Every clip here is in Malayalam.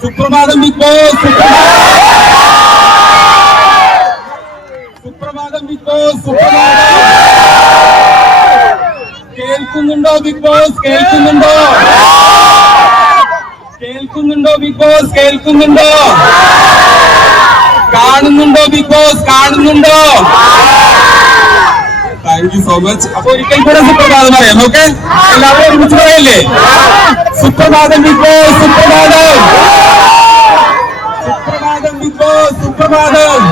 സുപ്രഭാതം ബിഗ് ബോസ്, സുപ്രഭാതം ബിഗ് ബോസ്, സുപ്രഭാതം. കേൾക്കുന്നുണ്ടോ ബിഗ് ബോസ്? കേൾക്കുന്നുണ്ടോ? കേൾക്കുന്നുണ്ടോ ബിഗ് ബോസ്? കേൾക്കുന്നുണ്ടോ? കാണുന്നുണ്ടോ ബിഗ് ബോസ്? കാണുന്നുണ്ടോ? Thank you so much. അപ്പൊ ഒരിക്കൽ കൂടെ സുപ്രഭാതം പറയാം. ഓക്കെ, എല്ലാവരും ഒരുമിച്ച് പറയല്ലേ? സുപ്രഭാതം ബിഗ് ബോസ്, സുപ്രഭാതം, സുപ്രഭാതം ബിഗ് ബോസ്, സുപ്രഭാതം.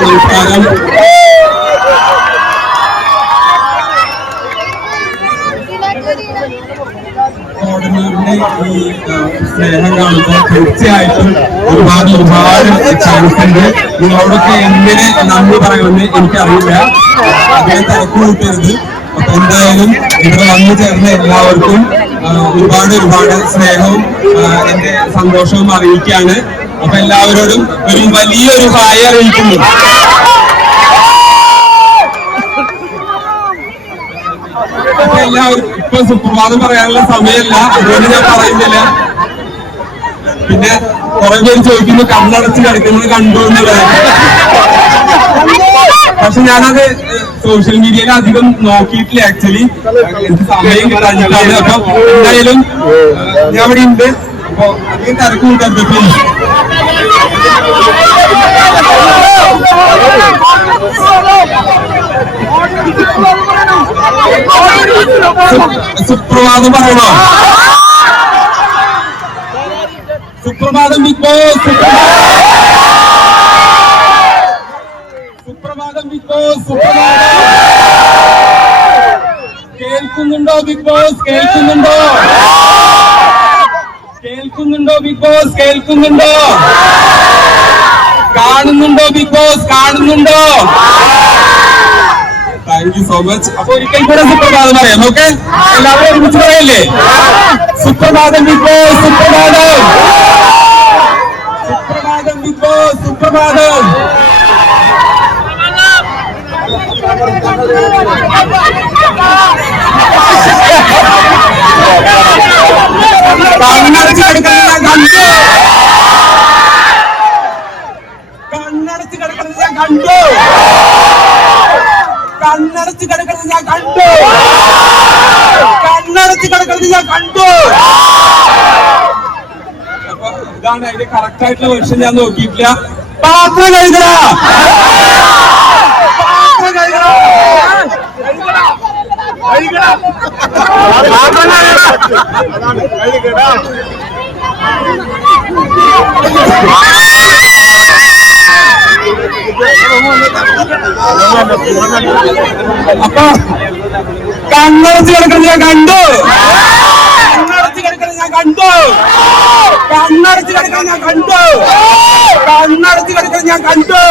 നമസ്കാരം. ഓർഡിനറിന്റെ ഈ സ്നേഹം കാണുമ്പോൾ തീർച്ചയായിട്ടും ഒരുപാട് ചാൻസ് ഉണ്ട്. നിങ്ങളോടൊക്കെ എങ്ങനെ നന്ദി പറയുമെന്ന് എനിക്കറിയില്ല. അദ്ദേഹം തിരക്ക് കൂട്ടരുത്. അപ്പൊ എന്തായാലും ഇവിടെ വന്നു ചേർന്ന എല്ലാവർക്കും ഒരുപാട് സ്നേഹവും എന്റെ സന്തോഷവും അറിയിക്കുകയാണ്. അപ്പൊ എല്ലാവരോടും ഒരു വലിയൊരു ഹായ് അറിയിക്കുന്നു. അപ്പൊ എല്ലാവരും ഇപ്പൊ സുപ്രഭാതം പറയാനുള്ള സമയമല്ല, അതുകൊണ്ട് ഞാൻ പറയുന്നില്ല. പിന്നെ കുറെ പേര് ചോദിക്കുന്നു കണ്ണടച്ച് കിടക്കുന്നത് കണ്ടു എന്നുള്ളത്. പക്ഷെ ഞാനത് സോഷ്യൽ മീഡിയയിൽ അധികം നോക്കിയിട്ടില്ല. ആക്ച്വലി എനിക്ക് സമയം കിട്ടാഞ്ഞിട്ടാണ്. അപ്പൊ എന്തായാലും ഞാൻ ഇവിടെ ഉണ്ട്. അപ്പൊ അധികം തിരക്ക് കൂട്ടരുത് പ്ലീസ്. സുപ്രഭാതം പറയണോ? സുപ്രഭാതം ബിഗ് ബോസ്, സുപ്രഭാതം ബിഗ് ബോസ്, സുപ്രഭാതം. കേൾക്കുന്നുണ്ടോ ബിഗ് ബോസ്? കേൾക്കുന്നുണ്ടോ? കേൾക്കുന്നുണ്ടോ ബിഗ് ബോസ്? കേൾക്കുന്നുണ്ടോ? കാണുന്നുണ്ടോ ബിഗ് ബോസ്? കാണുന്നുണ്ടോ? Thank you so much. അപ്പൊ ഒരിക്കൽ കൂടെ സുപ്രഭാതം പറയാം. ഓക്കെ, എല്ലാവരും ഒരുമിച്ച് പറയല്ലേ? സുപ്രഭാതം ബിഗ് ബോസ്, സുപ്രഭാതം, സുപ്രഭാതം ബിഗ് ബോസ്, സുപ്രഭാതം. കണ്ണടച്ച് കിടക്കുന്നത് ഞാൻ കണ്ടു. കണ്ണടച്ച് കിടക്കുന്നത് ഞാൻ കണ്ടു. കണ്ണടച്ച് കിടക്കുന്നത് ഞാൻ കണ്ടു. കണ്ണടച്ച് കിടക്കുന്നത് ഞാൻ കണ്ടു. അപ്പൊ ഇതാണ് അതിന്റെ കറക്റ്റ് ആയിട്ടുള്ള വേർഷൻ. ഞാൻ നോക്കിയിട്ടില്ല. പാത്രം കഴുകണ, പാത്രം കഴുകണ, അപ്പൊ കണ്ണടച്ച് കിടക്കുന്നത് ഞാൻ കണ്ടു. കണ്ണടച്ച് കിടക്കുന്നത് ഞാൻ കണ്ടു. കണ്ണടച്ച് കിടക്കുന്നത് ഞാൻ കണ്ടു. കണ്ണടച്ച് കിടക്കുന്നത് ഞാൻ കണ്ടു.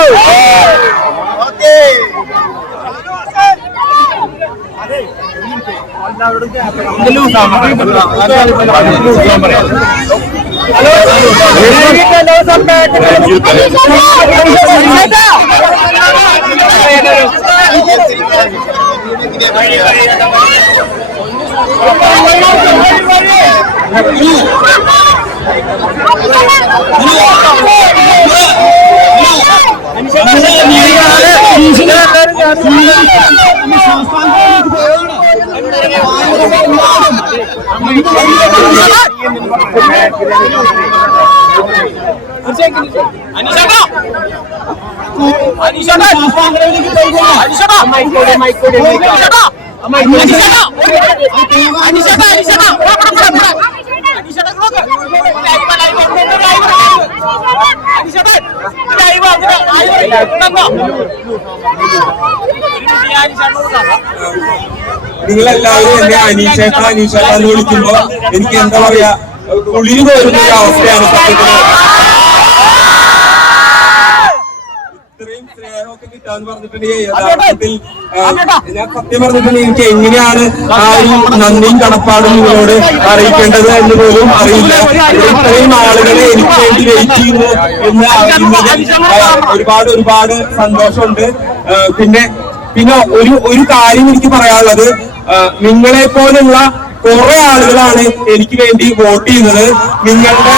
നിങ്ങളെല്ലാവരും എന്നെ അനീഷേട്ട എന്ന് വിളിക്കുമ്പോ എനിക്ക് എന്താ പറയാ, കുളിര് പോരുന്ന ഒരു അവസ്ഥയാണ് സത്യത്തില്. ഇത്രയും സ്നേഹമൊക്കെ കിട്ടാന്ന് പറഞ്ഞിട്ടുണ്ടെങ്കിൽ യഥാർത്ഥത്തിൽ ഞാൻ സത്യം പറഞ്ഞിട്ടുണ്ടെങ്കിൽ എനിക്ക് എങ്ങനെയാണ് ആ ഒരു നന്ദിയും കടപ്പാടും നിങ്ങളോട് അറിയിക്കേണ്ടത് എന്ന് പോലും അറിയില്ല. ഇത്രയും ആളുകളെ എനിക്ക് വേണ്ടി വെയിറ്റ് ചെയ്യുന്നു എന്ന് അറിയുന്നതിൽ ഒരുപാട് സന്തോഷമുണ്ട്. പിന്നെ ഒരു കാര്യം എനിക്ക് പറയാനുള്ളത്, നിങ്ങളെ പോലുള്ള കുറെ ആളുകളാണ് എനിക്ക് വേണ്ടി വോട്ട് ചെയ്യുന്നത്. നിങ്ങളുടെ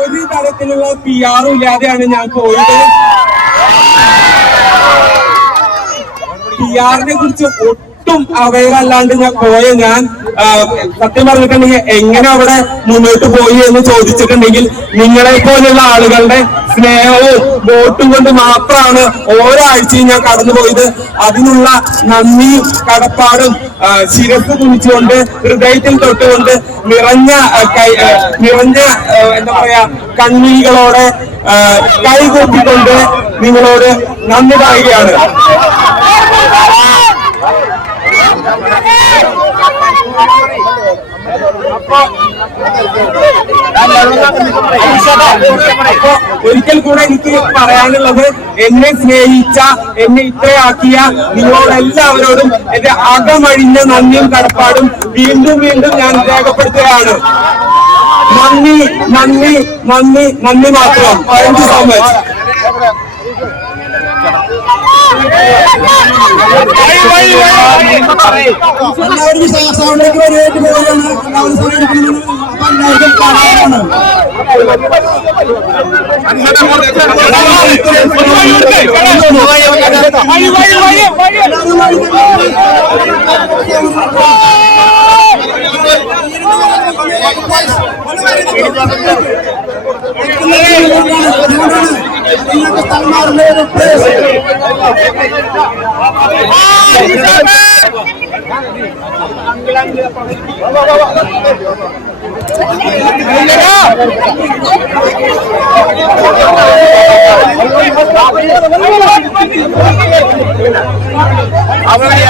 ഒരു തരത്തിലുള്ള PR ഇല്ലാതെയാണ് ഞാൻ പോയത്. PR കുറിച്ച് ഒട്ടും അവയർ അല്ലാണ്ട് ഞാൻ ഞാൻ സത്യം പറഞ്ഞിട്ടുണ്ടെങ്കിൽ എങ്ങനെ അവിടെ മുന്നോട്ട് പോയി എന്ന് ചോദിച്ചിട്ടുണ്ടെങ്കിൽ നിങ്ങളെ പോലുള്ള ആളുകളുടെ സ്നേഹവും വോട്ടും കൊണ്ട് മാത്രമാണ് ഓരോ ആഴ്ചയും ഞാൻ കടന്നുപോയത്. അതിനുള്ള നന്ദിയും കടപ്പാടും ശിരസ് കുനിച്ചുകൊണ്ട് ഹൃദയത്തിൽ തൊട്ടുകൊണ്ട് നിറഞ്ഞ എന്താ പറയാ കണ്ണീകളോടെ കൈകൂപ്പിക്കൊണ്ട് നിങ്ങളോട് നന്ദി പറയുകയാണ്. ഒരിക്കൽ കൂടെ എനിക്ക് പറയാനുള്ളത്, എന്നെ സ്നേഹിച്ച, എന്നെ ഇത്രയാക്കിയ നിങ്ങളോടെല്ലാവരോടും എന്റെ അകമഴിഞ്ഞ നന്ദിയും കടപ്പാടും വീണ്ടും ഞാൻ രേഖപ്പെടുത്തുകയാണ്. നന്ദി നന്ദി നന്ദി നന്ദി മാത്രം. Thank you so much. എല്ലാവരും സൗണ്ടിലേക്ക് വരുവായിട്ട് പോവുകയാണ്. എല്ലാവരും കാണാനാണ്. അവരെ